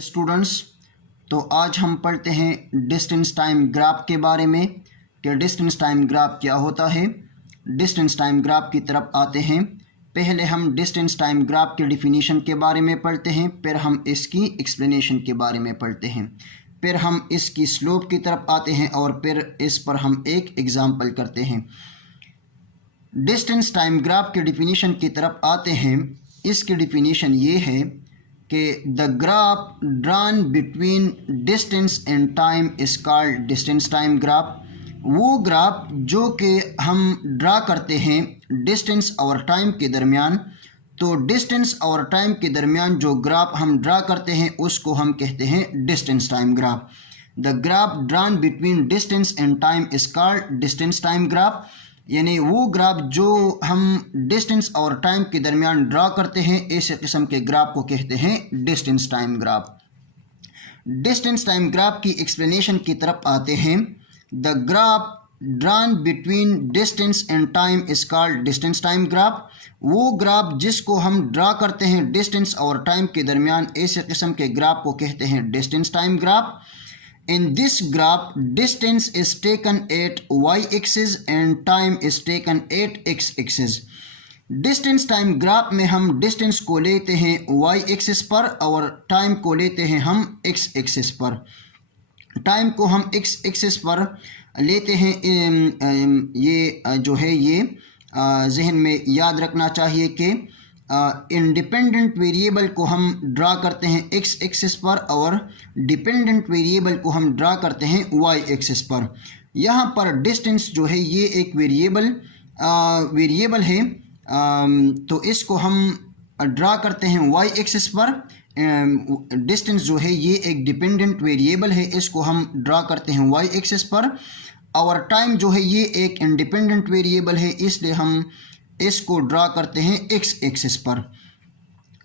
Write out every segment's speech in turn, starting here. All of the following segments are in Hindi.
स्टूडेंट्स, तो आज हम पढ़ते हैं डिस्टेंस टाइम ग्राफ के बारे में कि डिस्टेंस टाइम ग्राफ क्या होता है। डिस्टेंस टाइम ग्राफ की तरफ आते हैं। पहले हम डिस्टेंस टाइम ग्राफ के डिफिनीशन के बारे में पढ़ते हैं, फिर हम इसकी एक्सप्लेनेशन के बारे में पढ़ते हैं, फिर हम इसकी स्लोप की तरफ आते हैं और फिर इस पर हम एक एग्जाम्पल करते हैं। डिस्टेंस टाइम ग्राफ के डिफिनीशन की तरफ आते हैं। इसकी डिफिनीशन ये है कि the graph drawn between distance and time is called distance time graph. वो ग्राफ जो कि हम ड्रा करते हैं डिस्टेंस और टाइम के दरमियान, तो डिस्टेंस और टाइम के दरमियान जो ग्राफ हम ड्रा करते हैं उसको हम कहते हैं distance time graph. The graph drawn between distance and time is called distance time graph, यानी वो ग्राफ जो हम डिस्टेंस और टाइम के दरमियान ड्रा करते हैं इस किस्म के ग्राफ को कहते हैं distance time graph. Distance time graph की एक्सप्लेनेशन की तरफ आते हैं। The graph drawn between distance and time is called distance time graph. वो ग्राफ जिसको हम ड्रा करते हैं डिस्टेंस और टाइम के दरमियान इस किस्म के ग्राफ को कहते हैं distance time graph. In this graph, distance is taken at y-axis and time is taken at x-axis. Distance time graph में हम distance को लेते हैं y-axis पर और time को लेते हैं हम x-axis पर। time को हम x-axis पर लेते हैं, ये जो है ये जहन में याद रखना चाहिए कि इंडिपेंडेंट वेरिएबल को हम ड्रा करते हैं एक्स एक्सिस पर और डिपेंडेंट वेरिएबल को हम ड्रा करते हैं वाई एक्सिस पर। यहाँ पर डिस्टेंस जो है ये एक वेरिएबल है, तो इसको हम ड्रा करते हैं वाई एक्सिस पर। डिस्टेंस जो है ये एक डिपेंडेंट वेरिएबल है, इसको हम ड्रा करते हैं वाई एक्सिस पर। और टाइम जो है ये एक इंडिपेंडेंट वेरिएबल है, इसलिए हम इसको ड्रा करते हैं एक्स एक्सिस पर।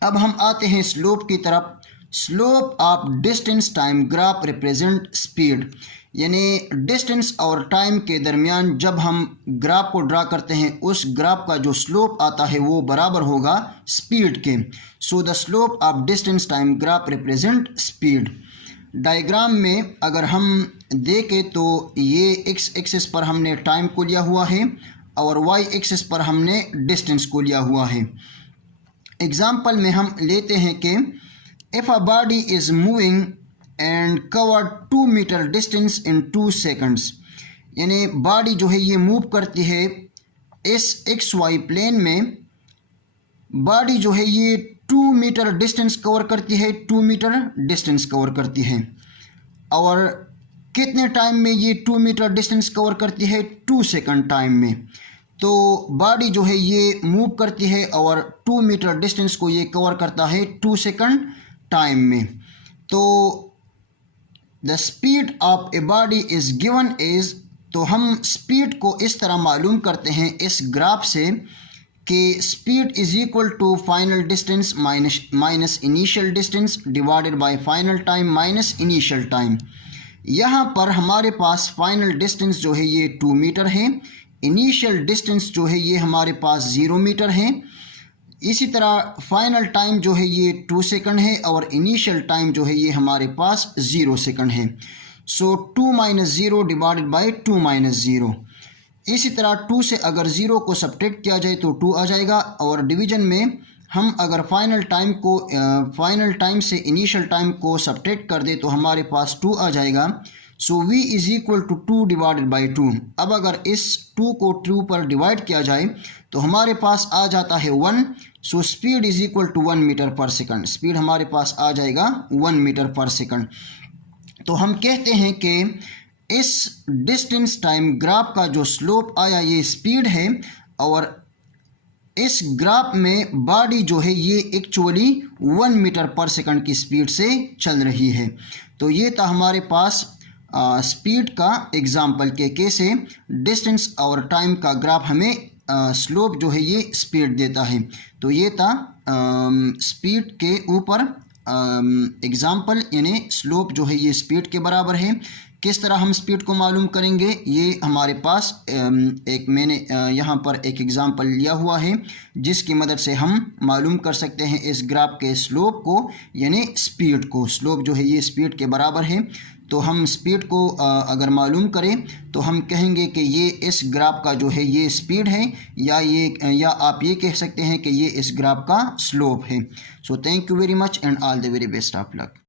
अब हम आते हैं स्लोप की तरफ। Slope of distance time graph represent speed, यानी डिस्टेंस और टाइम के दरमियान जब हम ग्राफ को ड्रा करते हैं उस ग्राफ का जो स्लोप आता है वो बराबर होगा स्पीड के। So the slope of distance time graph represent speed. Diagram में अगर हम देखें तो ये एक्स एक्सिस पर हमने टाइम को लिया हुआ है और y एक्सिस पर हमने डिस्टेंस को लिया हुआ है। एग्जाम्पल में हम लेते हैं कि if a body is moving and cover 2 metre distance in 2 seconds, यानी बॉडी जो है ये मूव करती है इस XY प्लेन में। बॉडी जो है ये 2 मीटर डिस्टेंस कवर करती है, 2 मीटर डिस्टेंस कवर करती है। और कितने टाइम में ये 2 मीटर डिस्टेंस कवर करती है? 2 सेकंड टाइम में। तो बॉडी जो है ये मूव करती है और 2 मीटर डिस्टेंस को ये कवर करता है 2 सेकंड टाइम में। तो the speed of a body is given as, तो हम स्पीड को इस तरह मालूम करते हैं इस ग्राफ से कि speed is equal to final distance minus initial distance divided by final time minus initial time. यहाँ पर हमारे पास फाइनल डिस्टेंस जो है ये 2 मीटर है, इनिशियल डिस्टेंस जो है ये हमारे पास 0 मीटर है। इसी तरह फाइनल टाइम जो है ये 2 सेकंड है और इनिशियल टाइम जो है ये हमारे पास 0 सेकंड है। सो 2 माइनस 0 डिवाइडेड बाई 2 माइनस 0। इसी तरह 2 से अगर 0 को सब्ट्रैक्ट किया जाए तो 2 आ जाएगा, और डिवीजन में हम अगर फाइनल टाइम से इनिशियल टाइम को सब्ट्रैक्ट कर दे तो हमारे पास 2 आ जाएगा। So v is equal to 2 divided by 2। अब अगर इस 2 को 2 पर डिवाइड किया जाए तो हमारे पास आ जाता है 1। So speed is equal to 1 metre per second. Speed हमारे पास आ जाएगा 1 मीटर पर सेकंड। तो हम कहते हैं कि इस डिस्टेंस टाइम ग्राफ का जो स्लोप आया ये स्पीड है, और इस ग्राफ में बॉडी जो है ये एक्चुअली 1 मीटर पर सेकंड की स्पीड से चल रही है। तो ये था हमारे पास स्पीड का एग्जाम्पल के कैसे डिस्टेंस और टाइम का ग्राफ हमें स्लोप जो है ये स्पीड देता है। तो ये था स्पीड के ऊपर एग्जाम्पल, यानी स्लोप जो है ये स्पीड के बराबर है किस तरह हम स्पीड को मालूम करेंगे, ये हमारे पास एक मैंने यहाँ पर एक एग्ज़ाम्पल लिया हुआ है जिसकी मदद से हम मालूम कर सकते हैं इस ग्राफ के स्लोप को, यानी स्पीड को। स्लोप जो है ये स्पीड के बराबर है। तो हम स्पीड को अगर मालूम करें तो हम कहेंगे कि ये इस ग्राफ का जो है ये स्पीड है, या आप ये कह सकते हैं कि ये इस ग्राफ का स्लोप है। So thank you very much and all the very best of luck.